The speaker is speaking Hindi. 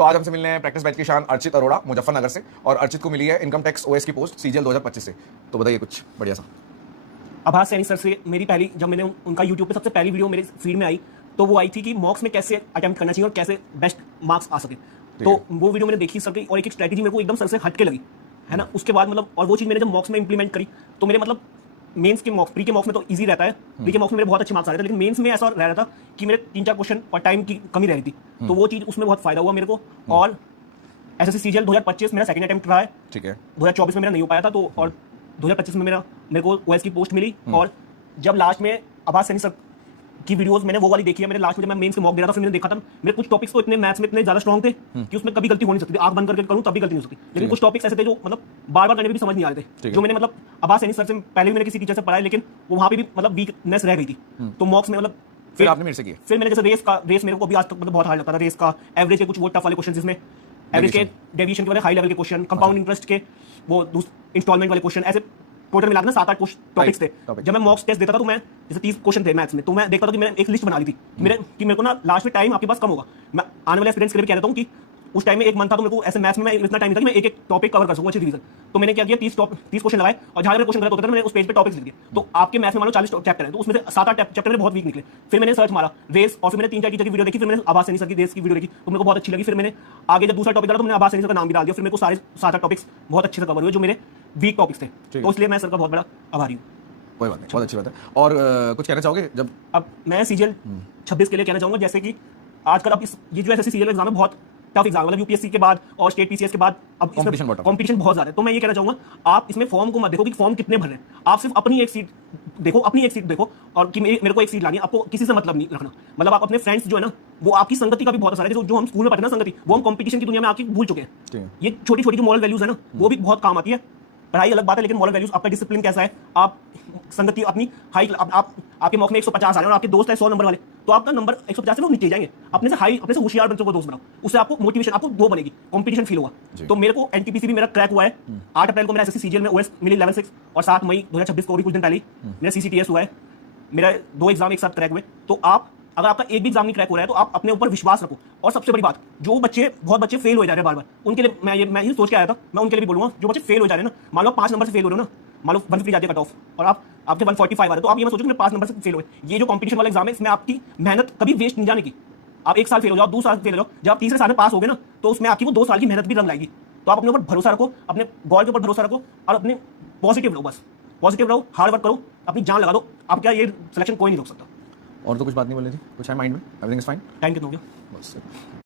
तो आज हमसे मिलने हैं प्रैक्टिस बैच की शान अर्चित अरोड़ा मुजफ्फरनगर से, और अर्चित को मिली है इनकम टैक्स ओएस की पोस्ट सीजीएल 2025 से। तो बताइए कुछ बढ़िया सा। आभास सैनी सर से मेरी पहली, जब मैंने उनका यूट्यूब पे सबसे पहली वीडियो मेरे फीड में आई तो वो आई थी कि मॉक्स में कैसे अटेम्प्ट करना चाहिए और कैसे बेस्ट मार्क्स आ सके। तो वो वीडियो मैंने देखी सर की, और एक स्ट्रैटेजी मेरे को एकदम सर से हटके लगी, है ना। उसके बाद मतलब, और वो चीज़ मैंने जब मॉक्स में इंप्लीमेंट करी तो मेरे मतलब मेंस के मॉक्स, प्री के मॉक्स में तो इजी रहता है, प्री के मॉक्स में मेरे बहुत अच्छे मार्क्स आ रहे थे, लेकिन मेंस में ऐसा रह रहा था कि मेरे 3-4 क्वेश्चन और टाइम की कमी रह रही थी। तो वो चीज़ उसमें बहुत फायदा हुआ मेरे को। और एसएससी सीजीएल 2025 मेरा सेकंड अटेम्प्ट रहा है, ठीक है। 2024 में मेरा नहीं हो पाया था, तो और 2025 में मेरे को ओएस की पोस्ट मिली। और जब लास्ट में आभास सैनी सर की वीडियोस मैंने वो वाली देखी है, मैंने लास्ट में जब मैं मेंस के मॉक दे रहा था, फिर मैंने देखा था मेरे कुछ टॉपिक्स तो इतने मैथ्स में इतने ज्यादा स्ट्रॉन्ग थे कि उसमें कभी गलती हो नहीं सकती थी, आंख बंद करके करूं तब भी गलती नहीं हो सकती। लेकिन कुछ टॉपिक्स ऐसे थे जो मतलब बार बार करने में भी समझ नहीं आ रहे थे, जो मैंने मतलब आभास सैनी सर से पहले भी मैंने किसी टीचर से पढ़ा है, लेकिन वो वहां पे भी मतलब वीकनेस रह गई थी। तो मॉक्स में मतलब फिर आपने मेरे से किया। फिर मैंने जैसे रेस मेरे को अभी आज तक मतलब बहुत हार्ड लगता था, रेस का एवरेज के कुछ वो टफ वाले क्वेश्चन, जिसमें एवरेज के डेविएशन के वाले हाई लेवल के क्वेश्चन, कंपाउंड इंटरेस्ट के वो इंस्टॉलमेंट वाले क्वेश्चन, ऐसे टोटल मिला के 7-8 टॉपिक्स थे। जब मैं मॉक्स टेस्ट देता था तो मैं जैसे 30 क्वेश्चन थे मैथ्स में, तो मैं देखता था कि मैंने एक लिस्ट बना ली थी मेरे को ना लास्ट में टाइम आपके पास कम होगा। मैं आने वाले एक्सपीरियंस के लिए कह देता हूँ कि उस टाइम में एक मंथ था, तो मेरे को ऐसे मैथ्स में इतना टाइम था कि मैं एक टॉपिक कवर कर सकूं अच्छे तरीके से। तो मैंने क्या किया, 30 क्वेश्चन लगाए, और जहां मेरे क्वेश्चन गलत होते थे मैंने उस पेज पे टॉपिक्स लिख दिए। तो आपके मैथ्स में मान लो 40 चैप्टर है, तो उसमें से 7-8 चैप्टर मेरे बहुत वीक निकले। फिर मैंने सर्च मारा रेस, और फिर मैंने 3-4 टीचर की वीडियो देखी, फिर मैंने आभास सैनी सर की रेस की वीडियो देखी, तो मेरे को बहुत अच्छी लगी। फिर मैंने आगे जब दूसरा टॉपिक डाला तो मैंने आभास सैनी सर का नाम भी डाल दिया। फिर मेरे को सारे 7-8 टॉपिक्स बहुत अच्छे से कवर हुए जो मेरे वीक टॉपिक्स थे। तो इसलिए मैं सर का बहुत बड़ा आभारी हूँ। कोई बात नहीं, बहुत अच्छी बात है। और कुछ कहना चाहोगे? जब अब मैं सीजीएल 26 के लिए कहना चाहूंगा, जैसे कि आजकल अब ये जो एसएससी सीजीएल एग्जाम है बहुत टफ एग्जाम, मतलब यूपीएससी के बाद और स्टेट पीसीएस के बाद अब कंपटीशन बहुत ज्यादा है। तो मैं ये कहना चाहूंगा, आप इसमें फॉर्म को मत देखो कि फॉर्म कितने भर रहे हैं, आप सिर्फ अपनी एक सीट देखो, और कि मेरे को एक सीट लानी है, आपको किसी से मतलब नहीं रखना। मतलब आप अपने फ्रेंड्स जो है ना, वो आपकी संगति का भी बहुत असर है। जो हम स्कूल में पढ़ते हैं ना संगति, वो हम कंपटीशन की दुनिया में आपकी भूल चुके हैं। ये छोटी छोटी जो मॉरल वैल्यूज है ना, वो भी बहुत काम आती है। पढ़ाई अलग बात है, लेकिन मॉरल वैल्यूज, आपका डिसिप्लिन कैसा है, आप संगति अपनी हाई, आपके मॉक में 150 आ रहे हैं और आपके दोस्त है 100 नंबर वाले, तो आपका नंबर 150 से वो नीचे जाएंगे। अपने से होशियार बच्चों को दोस्त बनाओ, उससे आपको मोटिवेशन, आपको वो बनेगी, कंपटीशन फील होगा। तो मेरे को एनटीपीसी भी मेरा क्रैक हुआ है। 8 अप्रैल को मेरा एसएससी सीजीएल में ओएस मिली 11/6, और 7 मई 2026 को भी कुछ दिन पहले मेरा सीसीटीएस हुआ है। मेरा 2 एग्जाम एक साथ क्रैक हुए। तो आप अगर आपका एक भी एग्जाम नहीं क्रैक हो रहा है तो आप अपने ऊपर विश्वास रखो। और सबसे बड़ी बात, जो बहुत बच्चे फेल हो जा रहे हैं बार बार, उनके लिए मैं ये सोच के आया था, मैं उनके लिए भी बोलूंगा, जो बच्चे फेल हो जा रहे हैं ना, मान लो 5 नंबर से फेल हो रहे हो ना, मान लो 150 जाती है कट ऑफ, और आपके 145 आ रहे, तो आप ये मत सोचो कि 5 नंबर से फेल हुए। ये जो कंपटीशन वाला एग्जाम है, इसमें आपकी मेहनत कभी वेस्ट नहीं जाने की। आप 1 साल फेल हो जाओ, 2 साल फेल हो जाओ, जब आप तीसरे साल में पास हो गए ना, तो उसमें आपकी वो 2 साल की मेहनत भी रंग लाएगी। तो आप अपने ऊपर भरोसा रखो, अपने गोल के ऊपर भरोसा रखो, और अपने पॉजिटिव रहो, बस पॉजिटिव रहो, हार्ड वर्क करो, अपनी जान लगा दो। आप क्या, ये सिलेक्शन कोई नहीं रोक सकता। और तो कुछ बात नहीं बोल रही थी? कुछ है माइंड में? Everything is fine? टाइम कितना हो गया? बस।